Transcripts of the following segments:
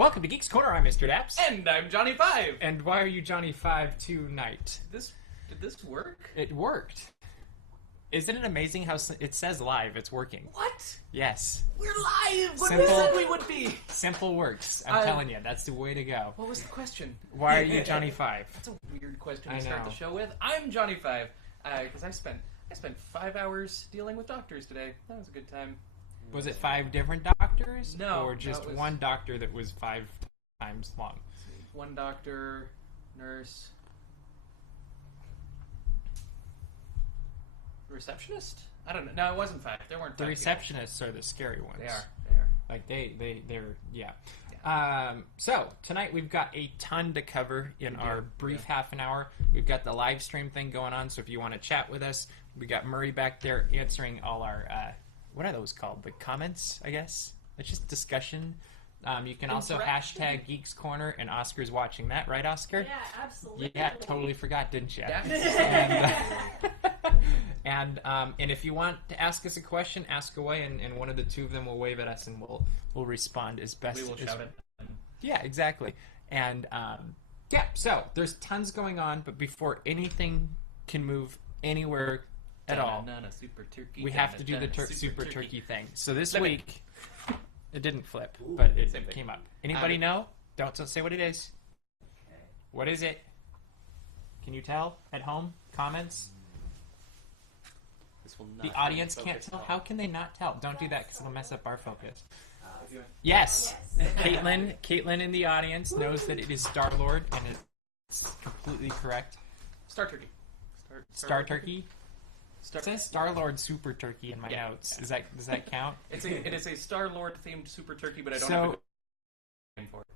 Welcome to Geeks Corner. I'm Mr. DAPs. And I'm Johnny 5. And why are you Johnny 5 tonight? Did this work? It worked. Isn't it amazing how it says live? It's working. What? Yes. We're live! What Simple- we said we would be! Simple works. I'm telling you, that's the way to go. What was the question? Why are you Johnny 5? That's a weird question I to start know. the show with. I'm Johnny 5. Because I spent 5 hours dealing with doctors today. That was a good time. Was it 5 different doctors? No, Or just no, it was- one doctor that was 5 times long? One doctor, nurse, receptionist? I don't know. No, it wasn't 5. There weren't 5 The people. receptionists are the scary ones. They are. Like they're yeah. So tonight we've got a ton to cover in our brief half an hour. We've got the live stream thing going on, so if you want to chat with us, we got Murray back there answering all our what are those called? The comments, I guess. It's just discussion. You can also hashtag Geeks Corner, and Oscar's watching that, right, Oscar? Yeah, absolutely. Yeah, totally forgot, didn't you? Yeah. And if you want to ask us a question, ask away, and one of the two of them will wave at us, and we'll respond as best. We will as shout it. Yeah, exactly. And yeah, so there's tons going on, but before anything can move anywhere at all, Super turkey. we have to do the super turkey thing. So this Flip it. week, it didn't flip, but it Same thing. came up. Anybody know? Don't say what it is. Okay. What is it? Can you tell at home? Comments? This will not The be audience can't focused tell. at all. How can they not tell? Don't do that because it'll mess up our focus. Yes. Yes, Yes. Caitlin in the audience knows that it is Star Lord, and it's completely correct. Star turkey. Star Turkey. Star It says Star Lord Super Turkey in my Yeah. notes. Does that count? It is a Star Lord themed super turkey, but I don't So- have a name for it.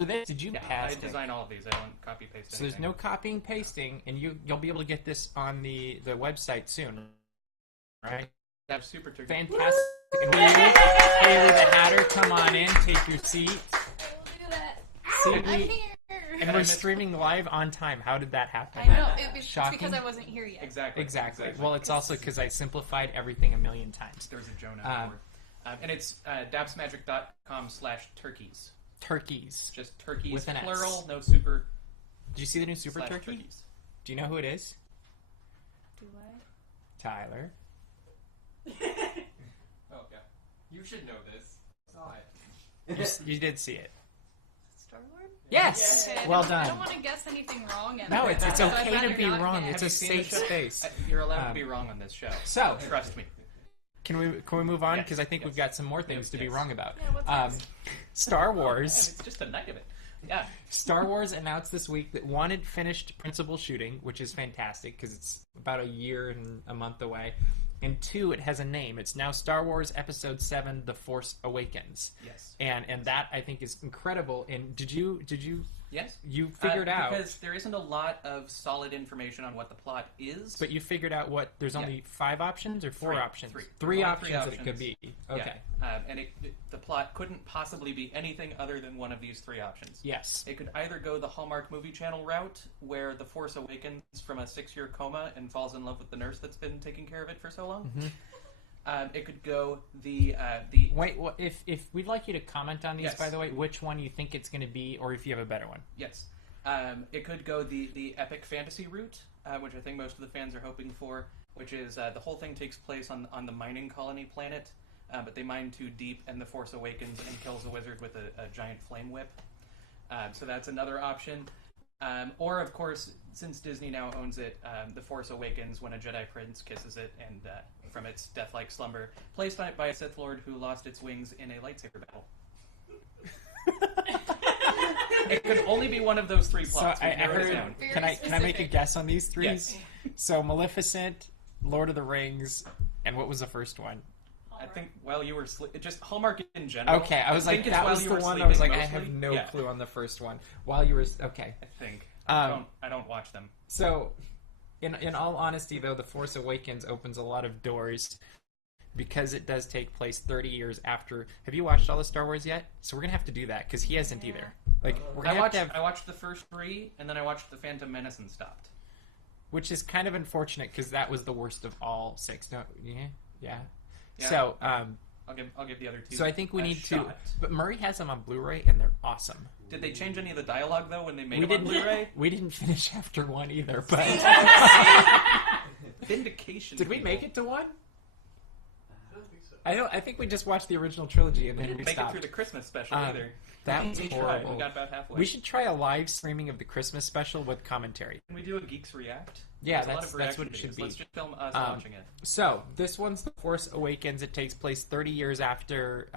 For this, did you Yeah, pass I it? design all of these. I don't copy paste. So there's no copying pasting, and you'll be able to get this on the website soon, right? Have super turkey. Fantastic. And Haley the Hatter, come on in, take your seat. Look at that. See, I'm we- here. And we're streaming live on time. How did that happen? I know. It's Shocking. because I wasn't here yet. Exactly. Well, it's also because I simplified everything a million times. There's a Jonah board. And it's dapsmagic.com/turkeys. Turkeys. Just turkeys, With an S. plural, no super. Did you see the new Super slash Turkey? turkeys. Do you know who it is? Do I? Tyler. Oh, yeah. You should know this. Saw it. You did see it. Star Lord? Yes! Okay, Well I done. don't want to guess anything wrong. No, it's so I'd okay to rather be not wrong. guess. It's a Have you seen safe the show? space. You're allowed to be wrong on this show. So, Trust me. can we move on? Yes, Because I think yes. we've got some more things to be Yes. wrong about. Yeah, what's next? Star And Wars. it's just a night of it. Yeah. Star Wars announced this week that one, it finished principal shooting, which is fantastic because it's about a year and a month away. And 2, it has a name. It's now Star Wars Episode 7: The Force Awakens. Yes. And that I think is incredible. And did you Yes. figured out? Because there isn't a lot of solid information on what the plot is. But you figured out what? There's only 5 options or 4 Three. options? Three. Three Only options three that it could be. Okay. Yeah. And the plot couldn't possibly be anything other than one of these 3 options. Yes. It could either go the Hallmark Movie Channel route, where the Force awakens from a 6-year coma and falls in love with the nurse that's been taking care of it for so long. It could go the Wait. Well, if we'd like you to comment on these, Yes. by the way, which one you think it's going to be, or if you have a better one. yes, it could go the epic fantasy route, which I think most of the fans are hoping for, which is the whole thing takes place on the mining colony planet, but they mine too deep, and the Force awakens and kills a wizard with a giant flame whip. So that's another option. Or, of course, since Disney now owns it, The Force Awakens when a Jedi Prince kisses it and from its death-like slumber, placed on it by a Sith Lord who lost its wings in a lightsaber battle. It could only be one of those 3 So plots. I We've narrowed it heard. down. Can I make a specific. guess on these 3? Yes. So Maleficent, Lord of the Rings, and what was the first one? I think while you were just Hallmark in general. Okay, I was like, think it's that while was you the were one. I was like, sleeping I have mostly. no Yeah, clue on the first one. While you were okay. I think. Um, I don't watch them. So, in all honesty, though, The Force Awakens opens a lot of doors because it does take place 30 years after. Have you watched all the Star Wars yet? So we're gonna have to do that because he hasn't either. Like we're gonna have to have, I watched the first 3, and then I watched The Phantom Menace and stopped. which is kind of unfortunate because that was the worst of all 6. No, yeah. Yeah. So, I'll give the other two. So I think we a need to. shot. But Murray has them on Blu-ray, and they're awesome. Did they change any of the dialogue though when they made We them on didn't. Blu-ray? We didn't finish after one either. But Vindication. did we people. make it to one? I don't think so. I don't. I think we just watched the original trilogy and We then didn't we make it stopped. through the Christmas special Um, either. That was We tried. horrible. We got about halfway. We should try a live streaming of the Christmas special with commentary. Can we do a Geeks React? Yeah, There's a lot of that's reaction what it should videos. be. Let's just film us Um, watching it. So this one's The Force Awakens. It takes place 30 years after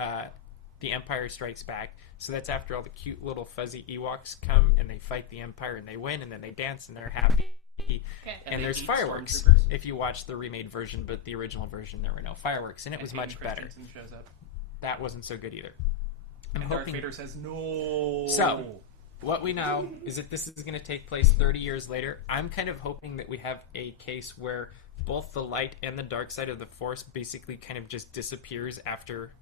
The Empire Strikes Back. So that's after all the cute little fuzzy Ewoks come and they fight the Empire and they win and then they dance and they're happy. Okay. And they there's eat fireworks stormtroopers? if you watch the remade version, but the original version there were no fireworks and it was And much Hayden better. Christensen shows up. That wasn't so good either. I'm And Darth hoping. Vader says no. So, what we know is that this is going to take place 30 years later. I'm kind of hoping that we have a case where both the light and the dark side of the Force basically kind of just disappears after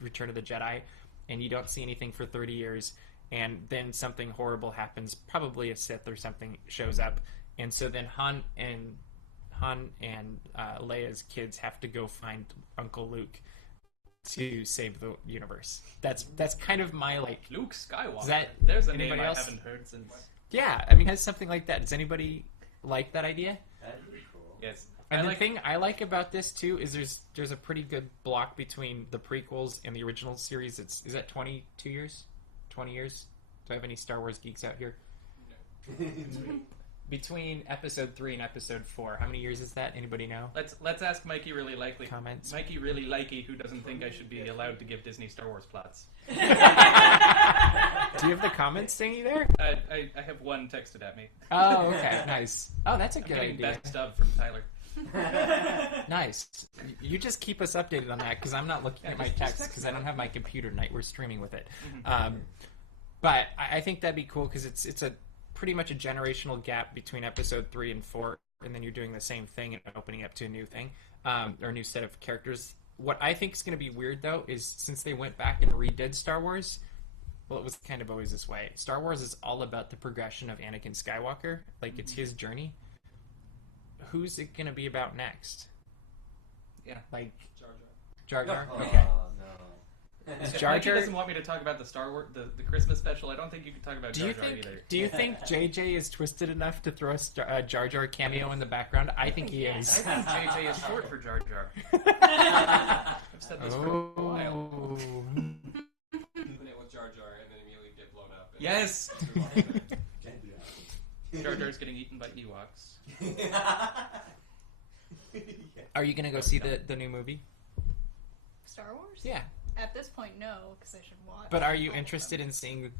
Return of the Jedi, and you don't see anything for 30 years, and then something horrible happens. Probably a Sith or something shows up, and so then Han and Leia's kids have to go find Uncle Luke to save the universe. That's kind of my like. Luke Skywalker. Is that There's a anybody name else? I haven't heard since. Yeah, I mean, has something like that. Does anybody like that idea? That'd be cool. Yes. And I the like- thing I like about this too is there's a pretty good block between the prequels and the original series. Is that 22 years? 20 years? Do I have any Star Wars geeks out here? Between episode 3 and episode 4, how many years is that? Anybody know? Let's ask Mikey really likely. Comments. Mikey really likey, who doesn't think I should be allowed to give Disney Star Wars plots. Do you have the comments thingy there? I have one texted at me. Oh, okay, nice. Oh, that's a I'm good getting idea. best of from Tyler. Nice. You just keep us updated on that because I'm not looking at my text because I don't have my computer tonight. We're streaming with it. But I think that'd be cool because it's a pretty much a generational gap between episode 3 and 4, and then you're doing the same thing and opening up to a new thing or a new set of characters. What I think is going to be weird though is since they went back and redid Star Wars, well, it was kind of always this way. Star Wars is all about the progression of Anakin Skywalker, like it's his journey. Who's it going to be about next? Yeah. Like Jar Jar. Jar Jar? Oh, Okay. no. Is If Jar Mikey Jar? doesn't want me to talk about the Star Wars, the Christmas special. I don't think you can talk about Do Jar you Jar think? either. Do you think JJ is twisted enough to throw a Jar Jar cameo in the background? I think he I is. think JJ is short for Jar Jar. I've said this for a while. Oh. Open it with Jar Jar and then immediately get blown up. And Yes! move on to the- Can't do that. Jar Jar's getting eaten by Ewoks. Are you gonna go see the new movie? Star Wars? Yeah. At this point, no, because I should watch. But are you all of interested them. in seeing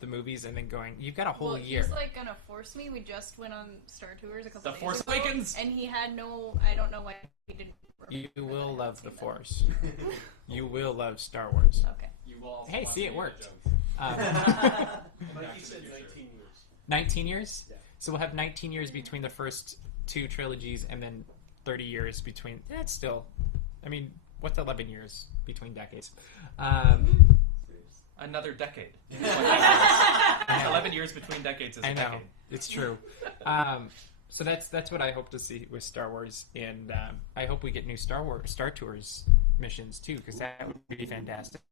the movies and then going? You've got a whole well, year. He's like gonna force me. We just went on Star Tours a couple The days Force ago, Awakens! and he had no. I don't know why he didn't. You remember will that I love hadn't the seen Force. You will love Star Wars. that. Okay. You will also Hey, watch see, it Indiana worked. Jones. Um, Back He to said the future. 19 years. 19 years. Yeah. So we'll have 19 years between the first 2 trilogies, and then 30 years between. That's still. I mean, what's 11 years between decades? Another decade. Is what that is. 11 years between decades is a I know decade. it's true. So that's what I hope to see with Star Wars, and I hope we get new Star Tours missions too, because that would be fantastic.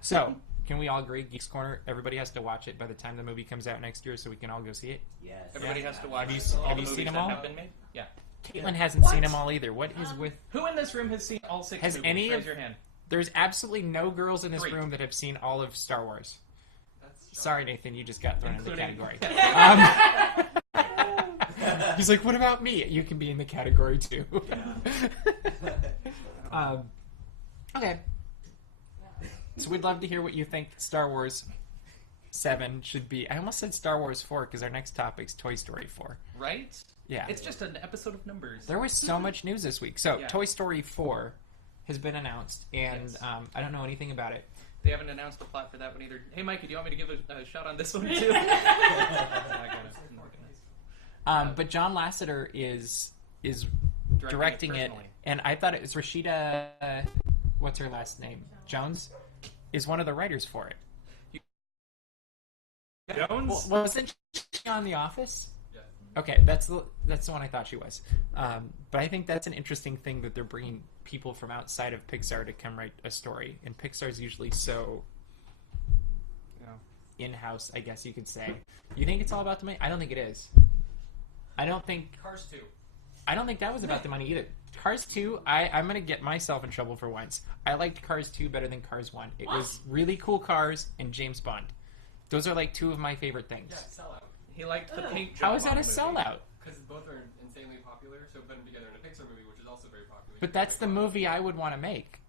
So, can we all agree, Geeks Corner? Everybody has to watch it by the time the movie comes out next year, so we can all go see it. Yes. Everybody has to watch Have you- all have the you movies seen them that all? have been made. Yeah. Caitlin hasn't What? seen them all either. What is with? Who in this room has seen all 6 Has movies? any Raise of- your hand. There's absolutely no girls in this 3. room that have seen all of Star Wars. That's Sorry, Nathan, you just got thrown in the Including- category. He's like, what about me? You can be in the category too. Okay. So we'd love to hear what you think Star Wars 7 should be. I almost said Star Wars 4 because our next topic's Toy Story 4. Right? Yeah. It's just an episode of numbers. There was so much news this week. So Yeah. Toy Story 4 has been announced, and Yes. I don't know anything about it. They haven't announced the plot for that one either. Hey, Mikey, do you want me to give a shot on this one too? I'm not gonna. But John Lasseter is directing it, personally. and I thought it was Rashida. What's her last name? Jones is one of the writers for it. Jones? Wasn't she on The Office? Yeah. Okay, that's the one I thought she was. But I think that's an interesting thing that they're bringing people from outside of Pixar to come write a story, and Pixar's usually so in-house, I guess you could say. You think it's all about the money? I don't think it is. I don't think Cars 2. I don't think that was about the money either. Cars 2, I'm going to get myself in trouble for once. I liked Cars 2 better than Cars 1. It was really cool cars and James Bond. Those are like two of my favorite things. Yeah, sellout. He liked the paint job. How is that on a the movie. sellout? Because both are insanely popular, so put them together in a Pixar movie, which is also very popular. But that's the movie I would want to make.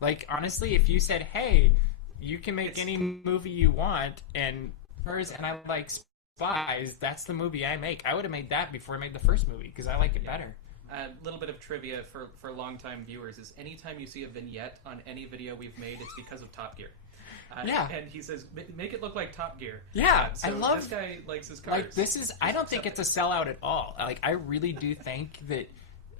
Like, honestly, if you said, hey, you can make any movie you want, and Cars and I like Spies, that's the movie I make. I would have made that before I made the first movie, because I like it better. A little bit of trivia for longtime viewers is anytime you see a vignette on any video we've made, it's because of Top Gear. Yeah. And he says, make it look like Top Gear. Yeah, So I love... this guy likes his cars. Like, this is... I don't think it's a sellout at all. Like, I really do think that...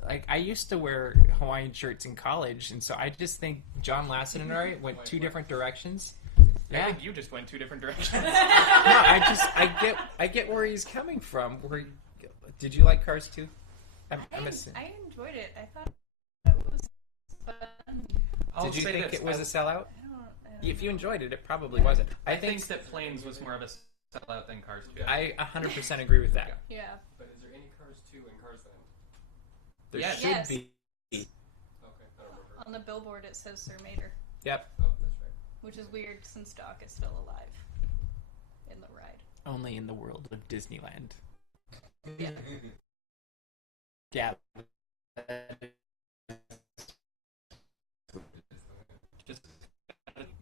Like, I used to wear Hawaiian shirts in college, and so I just think John Lasseter and I went two different directions. I think you just went two different directions. No, I get where he's coming from. Did you like Cars 2? I enjoyed it. I thought it was fun. Did you think it was a sellout? I don't If you know. enjoyed it, it probably wasn't. I think that Planes was more of a sellout than Cars 2. I 100% agree with that. Yeah. But is there any Cars 2 in Cars Land? There Yes. should Yes. be. Okay, I don't remember. On the billboard it says Sir Mater, Yep. Oh, that's right. which is weird since Doc is still alive in the ride. Only in the world of Disneyland. Yeah. Yeah. Just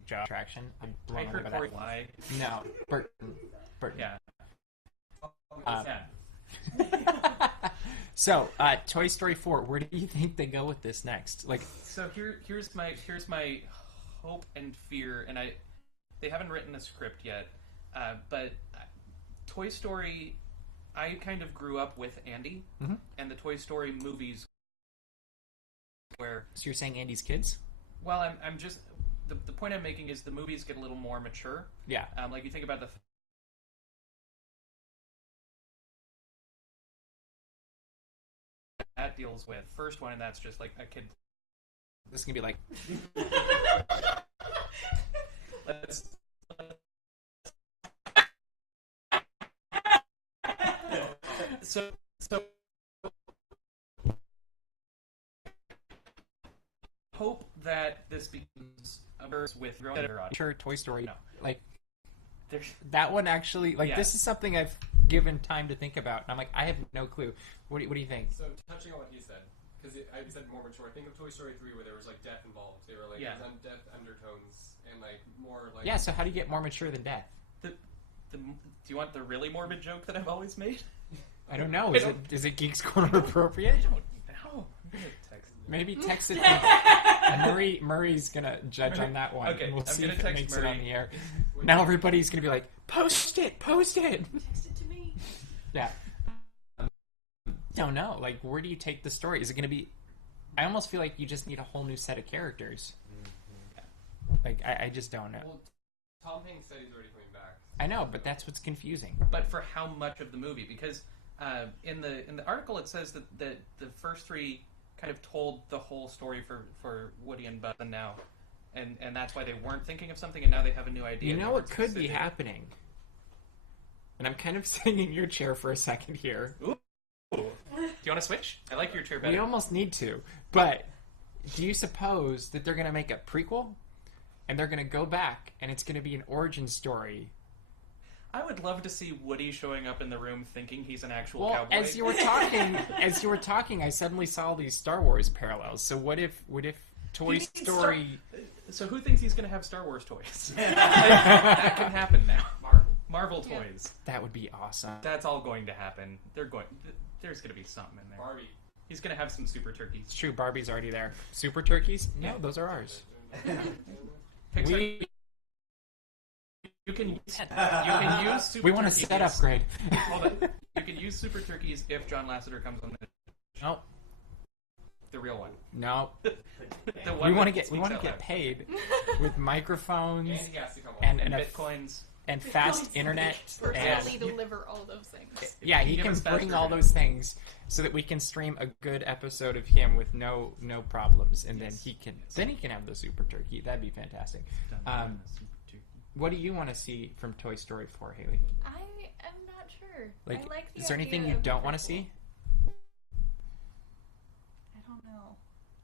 Job attraction. I'm blown take away her by cord that. lie. No. Burton. Yeah. Yeah. So, Toy Story 4, where do you think they go with this next? Like, So here's my hope and fear, and they haven't written a script yet, but Toy Story, I kind of grew up with Andy, and the Toy Story movies, where so you're saying Andy's kids? well, I'm just the point I'm making is the movies get a little more mature. Yeah. Like you think about that deals with first one, and that's just like a kid. This is going to be like, Let's so hope that this becomes a verse with growing their audience. sure, Toy Story, No. like, There's that one actually, like, Yeah. this is something I've given time to think about, and I'm like, I have no clue. What do you think? So, touching on what he said, because I said more mature, think of Toy Story 3 where there was, like, death involved. They were, like, Yeah. there's death undertones and, like, more, like... Yeah, so how do you get more mature than death? do you want the really morbid joke that I've always made? I don't know. I Is it Geeks Corner appropriate? I don't know. I'm gonna text. Maybe text it. Murray's gonna judge on that one. Okay, and we'll I'm see gonna if it text makes it Murray. on the air. Now everybody's gonna be like, post it. Text it to me. Yeah. Don't know. Like, where do you take the story? Is it gonna be? I almost feel like you just need a whole new set of characters. Like, I just don't know. Well, Tom Hanks said he's already coming back. I know, but that's what's confusing. But for how much of the movie? Because in the article it says that the first three kind of told the whole story for Woody and Buzz, and now, and that's why they weren't thinking of something, and now they have a new idea. You and know they what weren't could be specific. happening? And I'm kind of sitting in your chair for a second here. Ooh. Do you want to switch? I like your chair better. We almost need to. But do you suppose that they're going to make a prequel? And they're going to go back, and it's going to be an origin story. I would love to see Woody showing up in the room thinking he's an actual Well, cowboy. as you were talking, I suddenly saw these Star Wars parallels. So what if Toy He needs Story? So who thinks he's going to have Star Wars toys? That can happen now. Marvel Yeah. toys. That would be awesome. That's all going to happen. There's going to be something in there. Barbie. He's going to have some super turkeys. It's true. Barbie's already there. Super turkeys? No, Yeah. those are ours. Pixar, you can use super We want a turkeys. set upgrade. Hold on. You can use super turkeys if John Lasseter comes on No, the real one. no. The We want to that get speaks out loud. paid with microphones And he has to come on. and and a bitcoins. and fast internet. Personally And deliver all those things. yeah, he Give can us bring faster all internet. those things so that we can stream a good episode of him with no problems, and Yes. then he can have the Super Turkey. That'd be fantastic. What do you want to see from Toy Story 4, Haley? I am not sure. Like, I like the is there anything idea you of don't the want to prequel. see? I don't know.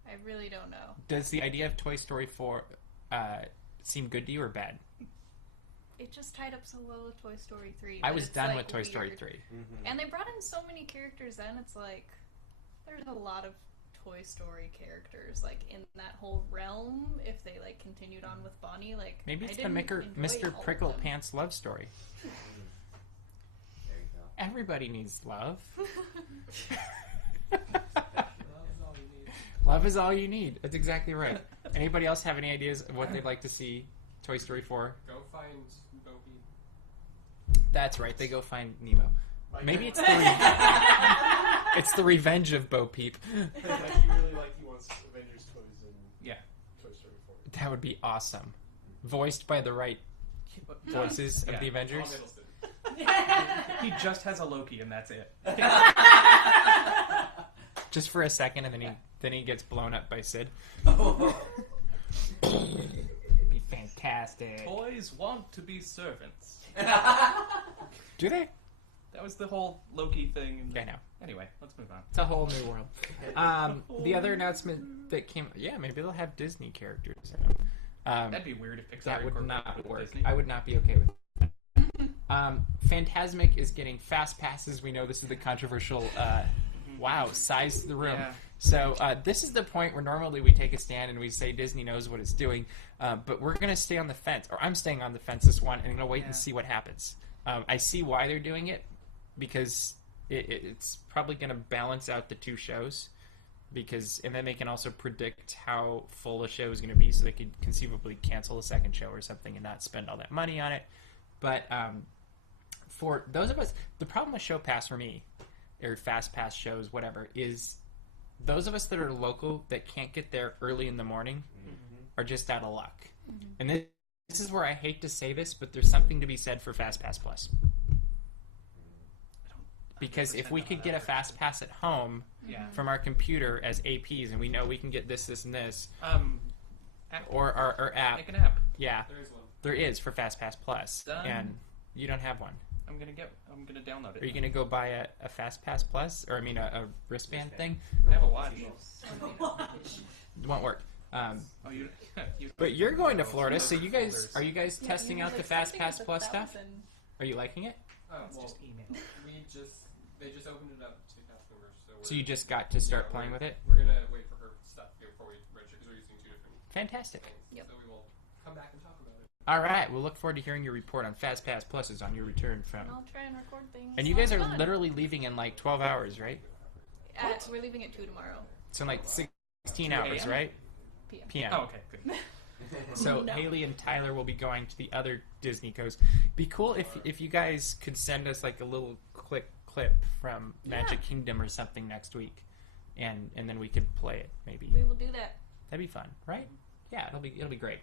I really don't know. Does the idea of Toy Story 4 seem good to you or bad? It just tied up so well with Toy Story 3. I but was it's, done like, with Toy Story weird. 3. Mm-hmm. And they brought in so many characters then, it's like, there's a lot of Toy Story characters, like, in that whole realm, if they, like, continued on with Bonnie, like, Maybe I it's the didn't enjoy Mr. all of Prickle them. Pants love story. There you go. Everybody needs love. That's all you need. Love is all you need. That's exactly right. Anybody else have any ideas of what they'd like to see Toy Story 4? Go find Bo Peep. That's right. They go find Nemo. Maybe it's it's the revenge of Bo Peep. Like, he really he wants Avengers toys in Yeah. Toy Story 4. That would be awesome. Voiced by the right voices of Yeah. the Tom Avengers. Hiddleston. He just has a Loki, and that's it. Just for a second, and then he gets blown up by Sid. Be fantastic. Toys want to be servants. Do they? That was the whole Loki thing. I know. Anyway, let's move on. It's a whole new world. The other announcement that came, yeah, maybe they'll have Disney characters in them. That'd be weird if Pixar That would incorporated not with work. Disney. I would not be okay with that. Phantasmic is getting fast passes. We know this is the controversial, size of the room. Yeah. So this is the point where normally we take a stand and we say Disney knows what it's doing, but we're going to stay on the fence, or I'm staying on the fence this one, and I'm going to wait and see what happens. I see why they're doing it, because it's probably going to balance out the two shows, and then they can also predict how full a show is going to be, so they could conceivably cancel a second show or something and not spend all that money on it. But for those of us, the problem with Show Pass for me, or Fast Pass shows, whatever, is those of us that are local that can't get there early in the morning are just out of luck. And this is where I hate to say this, but there's something to be said for Fast Pass Plus. Because if we could get a Fast Pass at home Yeah. from our computer as APs, and we know we can get this, this, and this, App. or our app, Make an app. yeah, There is one. there is for Fast Pass Plus, Done. and you don't have one. I'm gonna download it. Are you going to go buy a Fast Pass Plus, or a wristband thing? I have a watch. It won't work. Oh, you. But you're going to Florida, so are you guys testing out the Fast Pass Plus stuff? Are you liking it? It's just email. They just opened it up to customers. So you just got to start playing with it? We're gonna wait for her stuff before we register because we're using two different Fantastic. things. Yep. So we will come back and talk about it. All right, we'll look forward to hearing your report on Fast Pass Pluses on your return from. And I'll try and record things. And you guys are on. literally leaving in like 12 hours, right? We're leaving at 2 tomorrow. So in like 16 hours, AM? right? PM. PM. Oh, okay, good. So No. Haley and Tyler will be going to the other Disney coast. Be cool if you guys could send us like a little clip from Magic Kingdom or something next week, and then we could play it maybe. We will do that. That'd be fun, right? Yeah, it'll be great.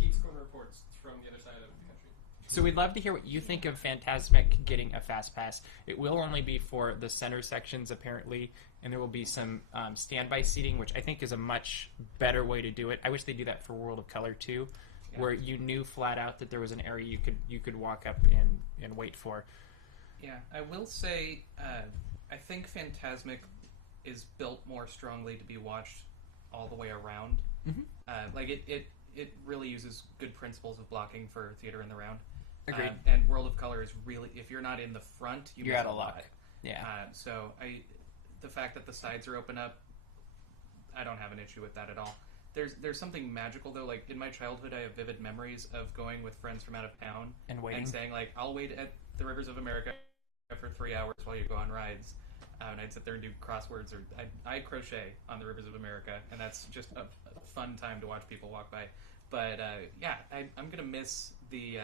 Geeks Corner reports from the other side of the country. So we'd love to hear what you think of Phantasmic getting a Fast Pass. It will only be for the center sections, apparently, and there will be some standby seating, which I think is a much better way to do it. I wish they do that for World of Color, too, where you knew flat out that there was an area you could walk up and wait for. Yeah, I will say, I think Phantasmic is built more strongly to be watched all the way around. Like it really uses good principles of blocking for theater in the round. Agreed. And World of Color is really, if you're not in the front, You're miss out a of luck. lot. Yeah. So the fact that the sides are open up, I don't have an issue with that at all. There's something magical though. Like in my childhood, I have vivid memories of going with friends from out of town And waiting. and saying like, "I'll wait at the Rivers of America for 3 hours while you go on rides." And I'd sit there and do crosswords, or I crochet on the Rivers of America, and that's just a fun time to watch people walk by. But I'm gonna miss the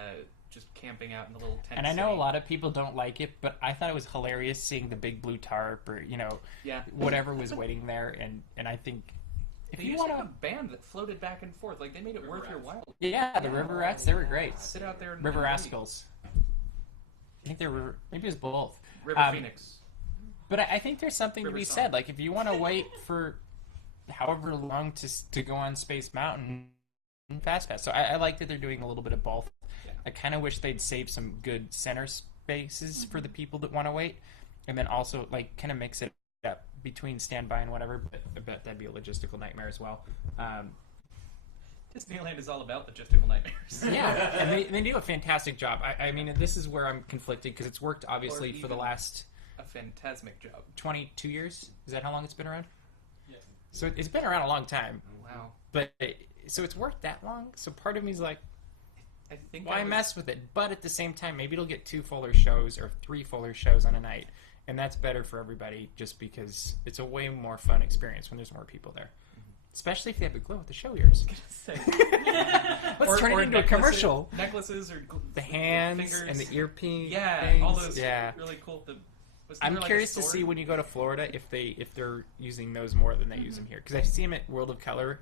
just camping out in the little tent. And I know city. a lot of people don't like it, but I thought it was hilarious seeing the big blue tarp or, Yeah. whatever was waiting there. And I think if They you used want to have to, a band that floated back and forth. Like, they made it River worth your Rats. while. yeah, the River Rats, they were great. Sit out there and River wait. Rascals. I think they were, maybe it was both. River Phoenix. But I think there's something to River be Song. said. Like, if you want to wait for however long to go on Space Mountain, Fast Pass. So I like that they're doing a little bit of both. Yeah. I kind of wish they'd save some good center spaces for the people that want to wait, and then also like kind of mix it up between standby and whatever. But I bet that'd be a logistical nightmare as well. Disneyland is all about logistical nightmares. Yeah, and they do a fantastic job. I mean, this is where I'm conflicted because it's worked obviously for the even- last A phantasmic job. 22 years. Is that how long it's been around? Yeah. So it's been around a long time. Wow. But so it's worked that long. So part of me is like, I think why that was- mess with it? But at the same time, maybe it'll get 2 fuller shows or 3 fuller shows on a night, and that's better for everybody. Just because it's a way more fun experience when there's more people there, especially if they have a glow at the show ears. Say. Let's turn it into a commercial. Necklaces or The hands fingers. and the earpiece. Yeah, things. all those Yeah. really cool. Was I'm there, like, a curious to sword? see when you go to Florida if they're using those more than they use them here, because I see them at World of Color,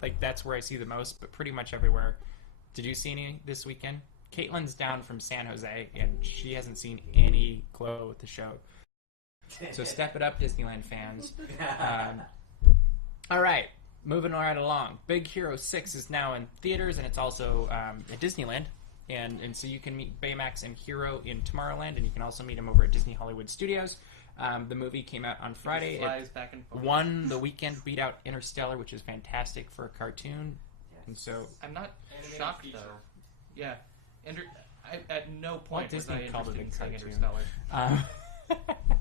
like that's where I see the most, but pretty much everywhere. Did you see any this weekend? Caitlin's down from San Jose, and she hasn't seen any glow at the show. So step it up, Disneyland fans. All right, moving right along. Big Hero 6 is now in theaters, and it's also at Disneyland. And so you can meet Baymax and Hero in Tomorrowland, and you can also meet him over at Disney Hollywood Studios. The movie came out on Friday. Flies It back and forth. won the weekend, beat out Interstellar, which is fantastic for a cartoon. And so I'm not Animated shocked feature. though. Yeah, at no point was Disney I called it interested in a seeing cartoon. Interstellar.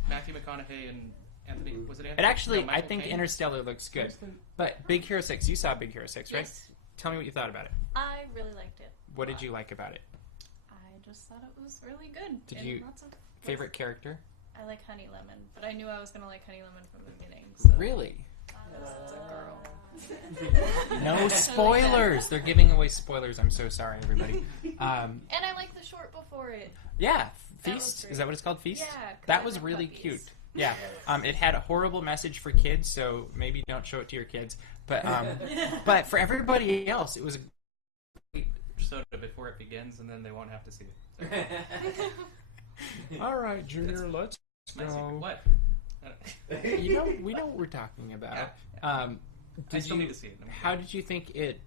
Matthew McConaughey and Anthony. Was it it Anthony? actually, No, I Michael think Caine? Interstellar looks good. But Big Hero 6, you saw Big Hero 6, right? Yes. Tell me what you thought about it. I really liked it. What did you like about it? I just thought it was really good. Did and you- lots of Favorite character? I like Honey Lemon, but I knew I was gonna like Honey Lemon from the beginning. So Really? it's a girl. No spoilers! They're giving away spoilers. I'm so sorry, everybody. And I like the short before it. Yeah, That was Feast. great. Is that what it's called? Feast? Yeah, 'cause That I was like really puppies. cute. Yeah. It had a horrible message for kids, so maybe don't show it to your kids. But but for everybody else, it was a Soda before it begins, and then they won't have to see it. all right, Junior. Let's My secret. go. What? We know what we're talking about. I Did still you? need to see it. How did you think it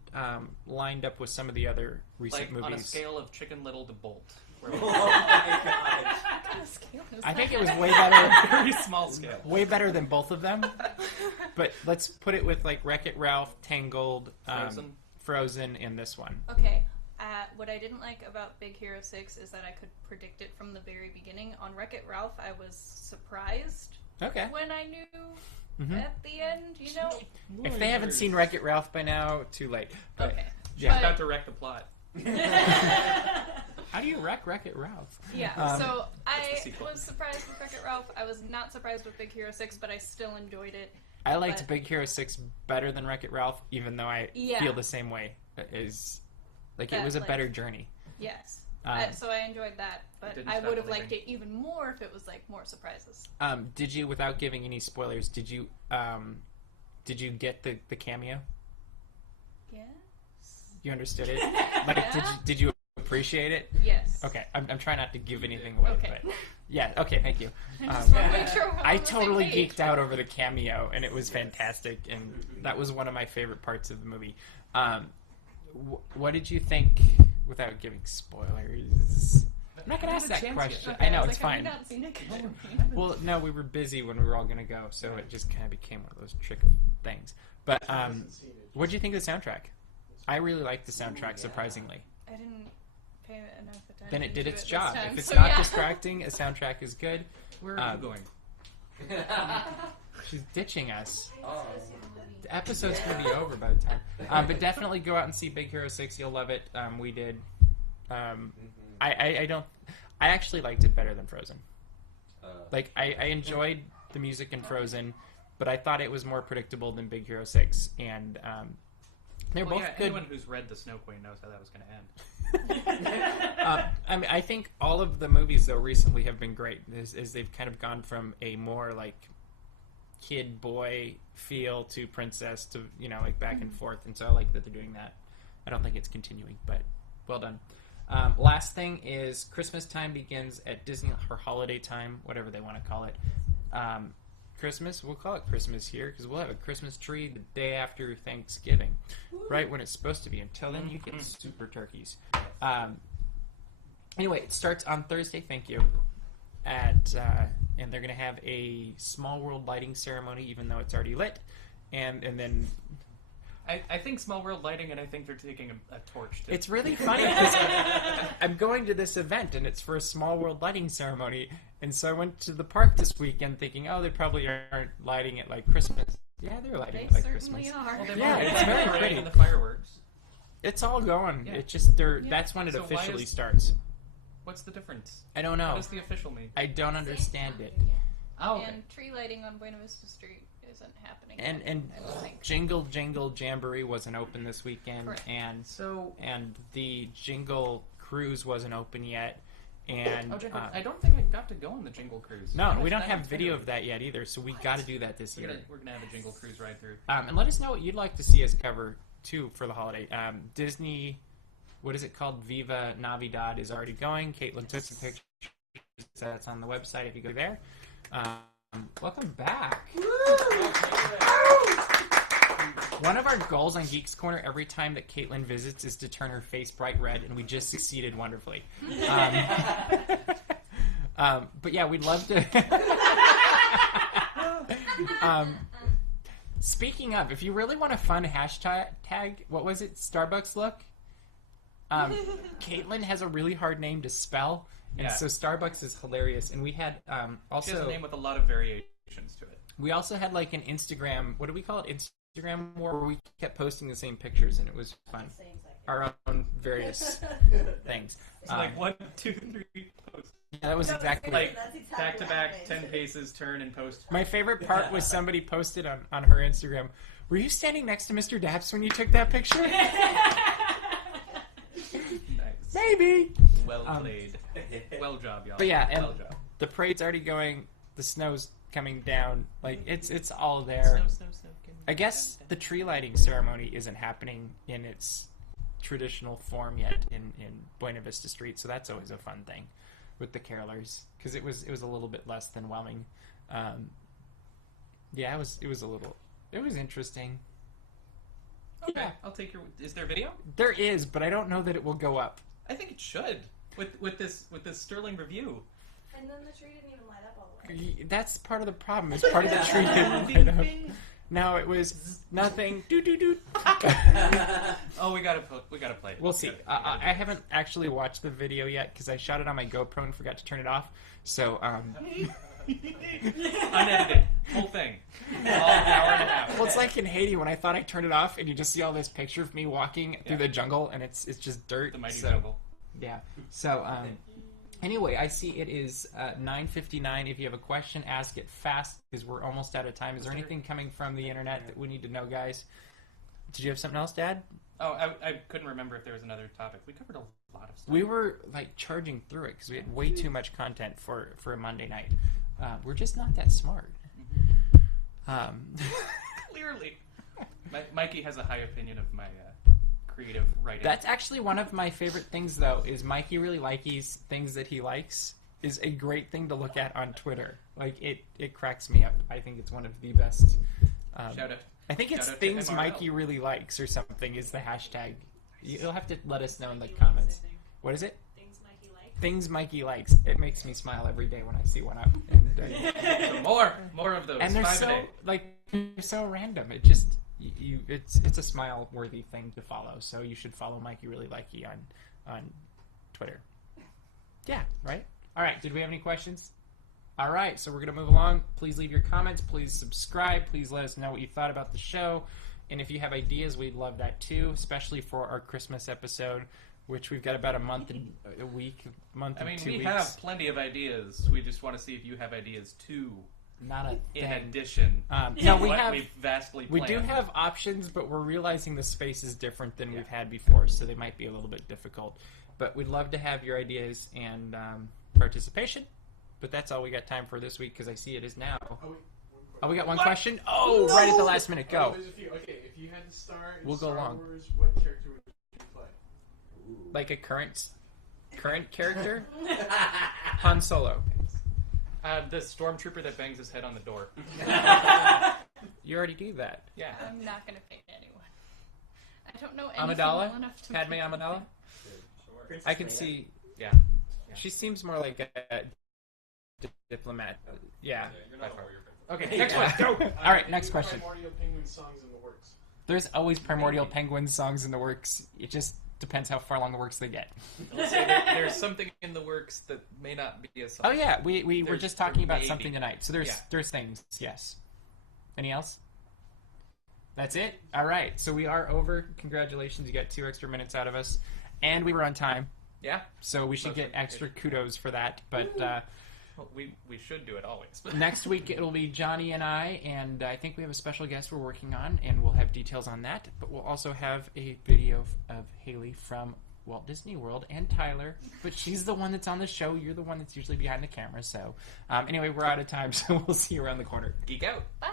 lined up with some of the other recent Like on a movies? scale of Chicken Little to Bolt. Oh my god. What kind of scale is I think that? it was way better. Very small scale. Way better than both of them. But let's put it with like Wreck-It Ralph, Tangled, Frozen, and this one. Okay. What I didn't like about Big Hero 6 is that I could predict it from the very beginning. On Wreck-It Ralph, I was surprised Okay. when I knew Mhm. at the end, you know? If they haven't seen Wreck-It Ralph by now, too late. But, Okay. Yeah. About to wreck the plot. How do you Wreck-It Ralph? Yeah, Um, so I That's the sequel. was surprised with Wreck-It Ralph. I was not surprised with Big Hero 6, but I still enjoyed it. I liked But- Big Hero 6 better than Wreck-It Ralph, even though I Yeah. feel the same way. Is like it That, was a like- better journey. Yes. Um, So I enjoyed that, but didn't I stop would have believing. liked it even more if it was like more surprises. Did you, without giving any spoilers, did you get the cameo? Yes. You understood it? Like, Yeah. did you appreciate it? Yes. Okay, I'm trying not to give anything away, Okay. but yeah, okay, thank you. I just want to make sure we're all I on the same totally page. geeked out over the cameo, and it was fantastic, and that was one of my favorite parts of the movie. What did you think, without giving spoilers? I'm not going to ask that question. Okay, I know, was it's like, have fine. you not seen it? Well, no, we were busy when we were all going to go, so it just kind of became one of those trick things. But what did you think of the soundtrack? I really liked the soundtrack, surprisingly. I didn't pay enough attention. Then it did to its this job. time, If it's so not yeah. distracting, a soundtrack is good. Where are Um, you going? She's ditching us. Oh. The episode's going to be over by the time. But definitely go out and see Big Hero 6. You'll love it. We did. I don't. I actually liked it better than Frozen. Like, I enjoyed the music in Frozen, but I thought it was more predictable than Big Hero 6. And they're Well, both yeah, good. anyone who's read The Snow Queen knows how that was going to end. I mean, I think all of the movies, though, recently have been great. As they've kind of gone from a more, like, kid boy feel to princess to like back and forth, and so I like that they're doing that. I don't think it's continuing, but well done. Last thing is Christmas time begins at Disney, or holiday time, whatever they want to call it. Christmas, we'll call it Christmas here because we'll have a Christmas tree the day after Thanksgiving, right when it's supposed to be. Until then, you get super turkeys. Anyway, it starts on Thursday. Thank you. And they're going to have a small world lighting ceremony, even though it's already lit, and then. I think Small World lighting, and I think they're taking a torch. It's really funny because I'm going to this event, and it's for a Small World lighting ceremony, and so I went to the park this weekend thinking, oh, they probably aren't lighting it like Christmas. Yeah, they're lighting it like certainly Christmas. are. Well, Yeah, it's very pretty. And the fireworks. It's all going. Yeah. It's just that's when it So why officially is- starts. What's the difference? I don't What know. does the official mean? I don't understand it. Oh, okay. And tree lighting on Buena Vista Street isn't happening. And I don't think. Jingle Jingle Jamboree wasn't open this weekend, Correct. and So, the Jingle Cruise wasn't open yet, and I don't think I got to go on the Jingle Cruise. no, I we don't missed have that video entirely. of that yet either. So we got to do that this year. We're gonna have a Jingle Cruise ride through. And let us know what you'd like to see us cover too for the holiday. Disney, what is it called? Viva Navidad is already going. Caitlin took some pictures. That's on the website if you go there. Welcome back. One of our goals on Geeks Corner every time that Caitlin visits is to turn her face bright red, and we just succeeded wonderfully. But yeah, we'd love to. Speaking of, if you really want a fun hashtag, what was it? Starbucks look? Caitlin has a really hard name to spell, and Yeah. so Starbucks is hilarious. And we had She has also a name with a lot of variations to it. we also had like an Instagram. What do we call it? Instagram war, where we kept posting the same pictures, and it was fun. Our own various things. It's like 1, 2, 3 posts. Yeah, that was exactly Like That's exactly back to what back, happened. 10 paces, turn and post. My favorite part was somebody posted on her Instagram. Were you standing next to Mr. Daps when you took that picture? Nice. Maybe. Well played. Well job, y'all. But yeah, and well job. the parade's already going. The snow's coming down. Like it's all there. Snow. I guess the tree lighting ceremony isn't happening in its traditional form yet in Buena Vista Street, so that's always a fun thing with the carolers because it was a little bit less than whelming. Yeah, it was interesting. Okay, Yeah. I'll take your. Is there video? There is, but I don't know that it will go up. I think it should. With this sterling review. And then the tree didn't even light up all the way. That's part of the problem. Is part of the tree didn't light up. No, it was nothing. Doo doo doo. Oh, we gotta play it. We'll see. I haven't actually watched the video yet because I shot it on my GoPro and forgot to turn it off. So, Unedited, whole thing, all hour and a half. well, it's like in Haiti when I thought I turned it off and you just see all this picture of me walking through the jungle and it's just dirt. The mighty so, jungle. Yeah. So, anyway, I see it is 9:59. If you have a question, ask it fast because we're almost out of time. Is there anything coming from the internet that we need to know, guys? Did you have something else, Dad? Oh, I couldn't remember if there was another topic. We covered a lot of stuff. We were like charging through it because we had way too much content for a Monday night. We're just not that smart. Clearly. Mikey has a high opinion of my creative writing. That's actually one of my favorite things, though, is Mikey really likes things that he likes is a great thing to look at on Twitter. Like, it cracks me up. I think it's one of the best. Shout out. I think it's Shout out to things MRL. Mikey really likes or something is the hashtag. You'll have to let us know in the comments. What is it? Things Mikey likes. Things Mikey likes. It makes me smile every day when I see one up. And, So more of those. and they're 5 a so day. they're so random. It just it's a smile worthy thing to follow. So you should follow Mikey Really Likey on Twitter. Yeah, right. All right. Did we have any questions? All right. So we're gonna move along. Please leave your comments. Please subscribe. Please let us know what you thought about the show. And if you have ideas, we'd love that too, especially for our Christmas episode, which we've got about a month and a week, month I mean, and 2 we weeks. have plenty of ideas. We just want to see if you have ideas too. Not a In thing. addition, No, we what have. we've vastly We planned. do have options, but we're realizing the space is different than we've had before, so they might be a little bit difficult. But we'd love to have your ideas and participation. But that's all we got time for this week because I see it is now. Oh, wait, one Oh, we got one question? Oh, right at the last minute. Go. There's a few. Okay, if you had to star in We'll go Star long. Wars, what character would you play? Like a current character? Han Solo. The stormtrooper that bangs his head on the door. You already do that. Yeah. I'm not gonna pick anyone. I don't know anything Amidala? well enough to Padme pick Amidala? Princess I can Leia. see. Yeah. She seems more like a diplomat. Yeah. You're not a warrior. Okay, next one. Go. All right, next question. Primordial Penguin songs in the works. There's always Primordial Penguin songs in the works. It just depends how far along the works they get. I'll say there's something in the works that may not be a song. Oh yeah, we were There's- just talking about maybe. something tonight. So Yeah. there's things. Yes. Any else? That's it. All right. So we are over. Congratulations, you got 2 extra minutes out of us, and we were on time. Yeah? So we should That's get right. extra kudos for that. But Well, we should do it always. next week it'll be Johnny and I, and I think we have a special guest we're working on, and we'll have details on that. But we'll also have a video of Haley from Walt Disney World and Tyler. But she's the one that's on the show. You're the one that's usually behind the camera. So anyway, we're out of time, so we'll see you around the corner. Geek out. Bye.